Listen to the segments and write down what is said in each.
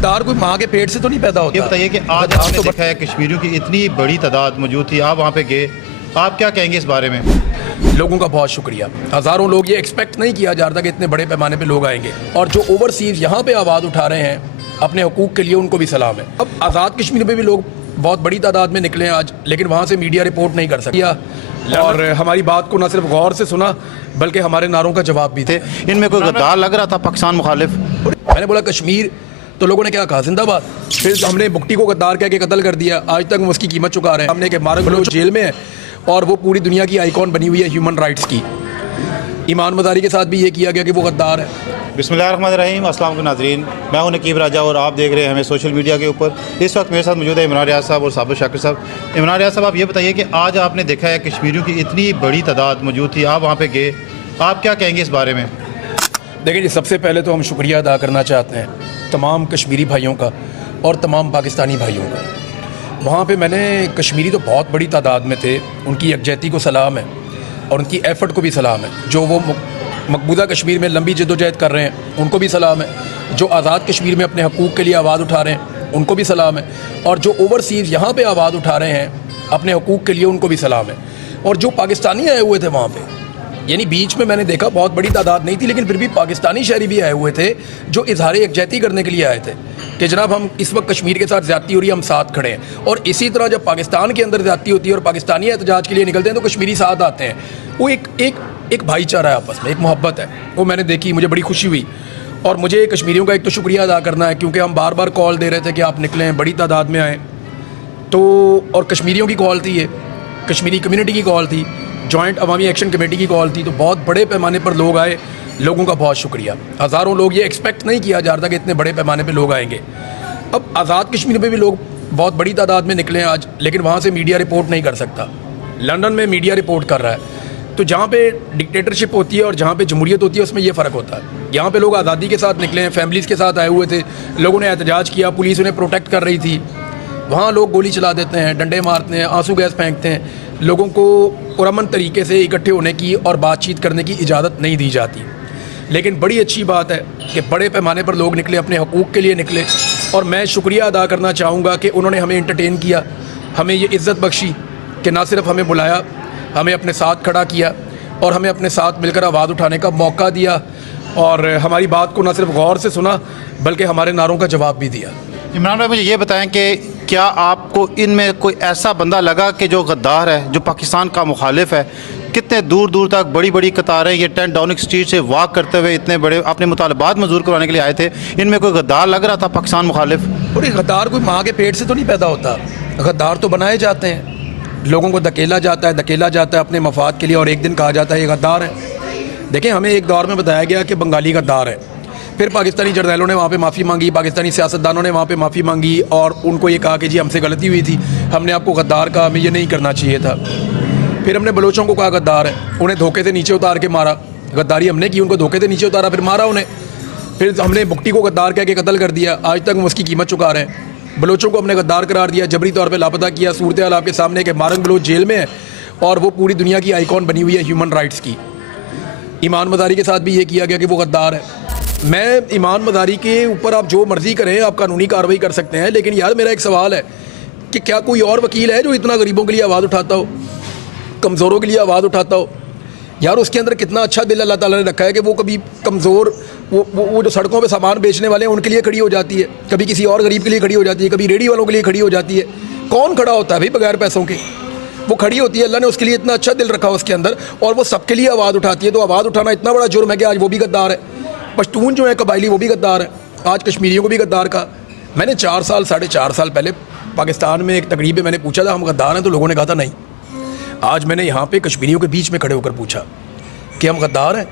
गद्दार कोई माँ के पेट से तो नहीं पैदा होता। ये बताइए कि आज आपने देखा है कश्मीरियों की इतनी बड़ी तादाद मौजूद थी, आप वहाँ पे गए, आप क्या कहेंगे इस बारे में? लोगों का बहुत शुक्रिया। हज़ारों लोग, ये एक्सपेक्ट नहीं किया जा रहा था कि इतने बड़े पैमाने पे लोग आएंगे, और जो ओवरसीज़ यहाँ पे आवाज़ उठा रहे हैं अपने हकूक़ के लिए, उनको भी सलाम है। अब आज़ाद कश्मीर में भी लोग बहुत बड़ी तादाद में निकले हैं आज, लेकिन वहाँ से मीडिया रिपोर्ट नहीं कर सकती और हमारी बात को न सिर्फ गौर से सुना बल्कि हमारे नारों का जवाब भी थे। इनमें कोई गद्दार लग रहा था, पाकिस्तान मुखालिफ? मैंने बोला कश्मीर, तो लोगों ने क्या कहा, जिंदाबाद। फिर हमने बुकटी को गद्दार कह के कत्ल कर दिया, आज तक हम उसकी कीमत चुका रहे हैं। हमने कि मारक बलोच जेल में है और वो पूरी दुनिया की आइकॉन बनी हुई है ह्यूमन राइट्स की। ईमान मज़ारी के साथ भी ये किया गया कि वो गद्दार है। बिस्मिल्लाहिर्रहमानिर्रहीम, अस्सलाम वालेकुम नाज़रीन, मैं हूं नकीब राजा और आप देख रहे हैं हमें सोशल मीडिया के ऊपर। इस वक्त मेरे साथ मौजूद है इमरान रियाज साहब और साबिर शाकिर साहब। इमरान रियाज साहब, आप ये बताइए कि आज आपने देखा है कश्मीरियों की इतनी बड़ी तादाद मौजूद थी, आप वहाँ पे गए, आप क्या कहेंगे इस बारे में? देखिए जी, सबसे पहले तो हम शुक्रिया अदा करना चाहते हैं तमाम कश्मीरी भाइयों का और तमाम पाकिस्तानी भाइयों का। वहाँ पे मैंने कश्मीरी तो बहुत बड़ी तादाद में थे, उनकी यकजहती को सलाम है और उनकी एफ़र्ट को भी सलाम है। जो वो मकबूजा कश्मीर में लंबी जद्दोजहद कर रहे हैं उनको भी सलाम है। जो आज़ाद कश्मीर में अपने हकूक़ के लिए आवाज़ उठा रहे हैं उनको भी सलाम है, और जो ओवरसीज़ यहाँ पे आवाज़ उठा रहे हैं अपने हकूक़ के लिए, उनको भी सलाम है। और जो पाकिस्तानी आए हुए थे वहाँ पे, यानी बीच में मैंने देखा बहुत बड़ी तादाद नहीं थी, लेकिन फिर भी पाकिस्तानी शहरी भी आए हुए थे जो इजहार यकजहती करने के लिए आए थे कि जनाब हम इस वक्त कश्मीर के साथ ज़्यादती हो रही है, हम साथ खड़े हैं। और इसी तरह जब पाकिस्तान के अंदर ज़्यादती होती है और पाकिस्तानी एहतजाज के लिए निकलते हैं तो कश्मीरी साथ आते हैं। वो एक भाईचारा है आपस में, एक मोहब्बत है, वो मैंने देखी, मुझे बड़ी खुशी हुई। और मुझे कश्मीरियों का एक तो शुक्रिया अदा करना है क्योंकि हम बार बार कॉल दे रहे थे कि आप निकलें, बड़ी तादाद में आएँ, तो और कश्मीरियों की कॉल थी, ये कश्मीरी कम्यूनिटी की कॉल थी, जॉइंट अवामी एक्शन कमेटी की कॉल थी, तो बहुत बड़े पैमाने पर लोग आए। लोगों का बहुत शुक्रिया। हज़ारों लोग, ये एक्सपेक्ट नहीं किया जा रहा था कि इतने बड़े पैमाने पर लोग आएंगे। अब आज़ाद कश्मीर में भी लोग बहुत बड़ी तादाद में निकले हैं आज, लेकिन वहाँ से मीडिया रिपोर्ट नहीं कर सकता। लंदन में मीडिया रिपोर्ट कर रहा है। तो जहाँ पे डिक्टेटरशिप होती है और जहाँ पे जमहूरियत होती है उसमें ये फ़र्क होता है। यहाँ पे लोग आज़ादी के साथ निकले हैं, फैमिलीज़ के साथ आए हुए थे, लोगों ने एहतजाज किया, पुलिस उन्हें प्रोटेक्ट कर रही थी। वहाँ लोग गोली चला देते हैं, डंडे मारते हैं, आंसू गैस फेंकते हैं, लोगों को पुरअमन तरीके से इकट्ठे होने की और बातचीत करने की इजाज़त नहीं दी जाती। लेकिन बड़ी अच्छी बात है कि बड़े पैमाने पर लोग निकले, अपने हकूक़ के लिए निकले, और मैं शुक्रिया अदा करना चाहूँगा कि उन्होंने हमें एंटरटेन किया, हमें ये इज़्ज़त बख्शी कि ना सिर्फ हमें बुलाया, हमें अपने साथ खड़ा किया और हमें अपने साथ मिलकर आवाज़ उठाने का मौका दिया, और हमारी बात को ना सिर्फ गौर से सुना बल्कि हमारे नारों का जवाब भी दिया। इमरान भाई, मुझे ये बताएं कि क्या आपको इनमें कोई ऐसा बंदा लगा कि जो गद्दार है, जो पाकिस्तान का मुखालिफ है? कितने दूर दूर तक बड़ी बड़ी कतारें ये 10 डाउनिंग स्ट्रीट से वॉक करते हुए इतने बड़े अपने मुतालबात मंजूर करवाने के लिए आए थे, इनमें कोई गद्दार लग रहा था, पाकिस्तान मुखालिफ? और गद्दार कोई माँ के पेट से तो नहीं पैदा होता, गद्दार तो बनाए जाते हैं, लोगों को धकेला जाता है अपने मफाद के लिए, और एक दिन कहा जाता है ये गद्दार है। देखें, हमें एक दौर में बताया गया कि बंगाली गद्दार है, फिर पाकिस्तानी जर्नैलों ने वहाँ पे माफ़ी मांगी, पाकिस्तानी सियासतदानों ने वहाँ पे माफ़ी मांगी और उनको ये कहा कि जी हमसे गलती हुई थी, हमने आपको गद्दार कहा, हमें ये नहीं करना चाहिए था। फिर हमने बलोचों को कहा गद्दार है, उन्हें धोखे से नीचे उतार के मारा, गद्दारी हमने की, उनको धोखे से नीचे उतारा, फिर मारा उन्हें। फिर हमने बुकटी को गद्दार कह के कत्ल कर दिया, आज तक हम उसकी कीमत चुका रहे हैं। बलोचों को हमने गद्दार करार दिया, जबरी तौर पर लापता किया। सूरत हाल आपके सामने कि मारक बलोच जेल में है और वो पूरी दुनिया की आइकॉन बनी हुई है ह्यूमन राइट्स की। ईमान मज़ारी के साथ भी ये किया गया कि वो गद्दार है। मैं ईमान मज़ारी के ऊपर आप जो मर्ज़ी करें, आप कानूनी कार्रवाई कर सकते हैं, लेकिन यार मेरा एक सवाल है कि क्या कोई और वकील है जो इतना गरीबों के लिए आवाज़ उठाता हो, कमज़ोरों के लिए आवाज़ उठाता हो? यार उसके अंदर कितना अच्छा दिल अल्लाह ताला ने रखा है कि वो कभी कमज़ोर, वो जो सड़कों पे सामान बेचने वाले हैं उनके लिए खड़ी हो जाती है, कभी किसी और गरीब के लिए खड़ी हो जाती है, कभी रेडी वालों के लिए खड़ी हो जाती है। कौन खड़ा होता है भाई बगैर पैसों के? वो खड़ी होती है, अल्लाह ने उसके लिए इतना अच्छा दिल रखा उसके अंदर, और वो सबके लिए आवाज़ उठाती है। तो आवाज़ उठाना इतना बड़ा जुर्म है कि आज वो भी गद्दार है। पश्तून जो है कबायली, वो भी गद्दार है, आज कश्मीरियों को भी गद्दार कहा। मैंने 4 साल 4.5 साल पहले पाकिस्तान में एक तकरीब में मैंने पूछा था हम गद्दार हैं, तो लोगों ने कहा था नहीं। आज मैंने यहाँ पे कश्मीरियों के बीच में खड़े होकर पूछा कि हम गद्दार हैं,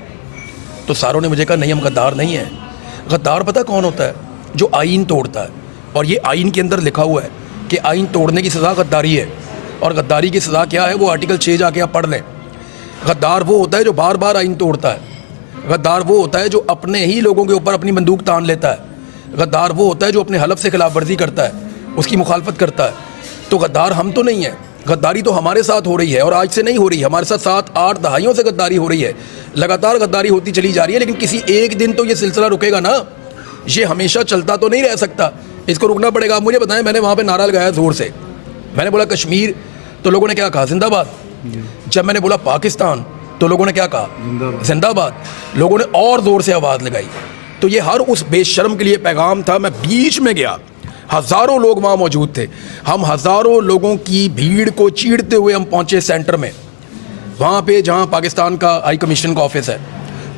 तो सारों ने मुझे कहा नहीं हम गद्दार नहीं हैं। गद्दार पता कौन होता है? जो आइन तोड़ता है, और ये आइन के अंदर लिखा हुआ है कि आइन तोड़ने की सज़ा गद्दारी है, और गद्दारी की सज़ा क्या है वो आर्टिकल 6 जाके आप पढ़ लें। गद्दार वो होता है जो बार बार आइन तोड़ता है, गद्दार वो होता है जो अपने ही लोगों के ऊपर अपनी बंदूक तान लेता है, गद्दार वो होता है जो अपने हलफ से खिलाफ वर्जी करता है, उसकी मुखालफत करता है। तो गद्दार हम तो नहीं हैं, गद्दारी तो हमारे साथ हो रही है, और आज से नहीं हो रही, हमारे साथ 7-8 दहाइयों से गद्दारी हो रही है, लगातार गद्दारी होती चली जा रही है। लेकिन किसी एक दिन तो ये सिलसिला रुकेगा ना, یہ ہمیشہ چلتا تو نہیں رہ سکتا, اس کو رکنا پڑے گا. آپ مجھے بتائیں, میں نے وہاں پہ نعرہ لگایا زور سے, میں نے بولا کشمیر, تو لوگوں نے کیا کہا, زندہ باد. جب میں نے بولا پاکستان, تو لوگوں نے کیا کہا, زندہ باد. لوگوں نے اور زور سے آواز لگائی. تو یہ ہر اس بے شرم کے لیے پیغام تھا. میں بیچ میں گیا, ہزاروں لوگ وہاں موجود تھے, ہم ہزاروں لوگوں کی بھیڑ کو چیرتے ہوئے ہم پہنچے سینٹر میں, وہاں پہ جہاں پاکستان کا ہائی کمیشن کا آفس ہے,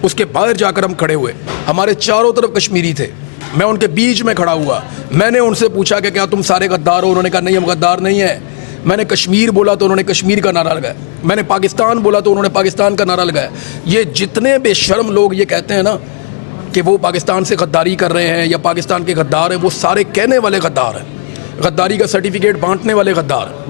اس کے باہر جا کر ہم کھڑے ہوئے. ہمارے چاروں طرف کشمیری تھے, میں ان کے بیچ میں کھڑا ہوا. میں نے ان سے پوچھا کہ کیا تم سارے غدار ہو؟ انہوں نے کہا نہیں, ہم غدار نہیں ہیں. میں نے کشمیر بولا تو انہوں نے کشمیر کا نعرہ لگایا. میں نے پاکستان بولا تو انہوں نے پاکستان کا نعرہ لگایا. یہ جتنے بے شرم لوگ یہ کہتے ہیں نا کہ وہ پاکستان سے غداری کر رہے ہیں یا پاکستان کے غدار ہیں, وہ سارے کہنے والے غدار ہیں, غداری کا سرٹیفکیٹ بانٹنے والے غدار ہیں.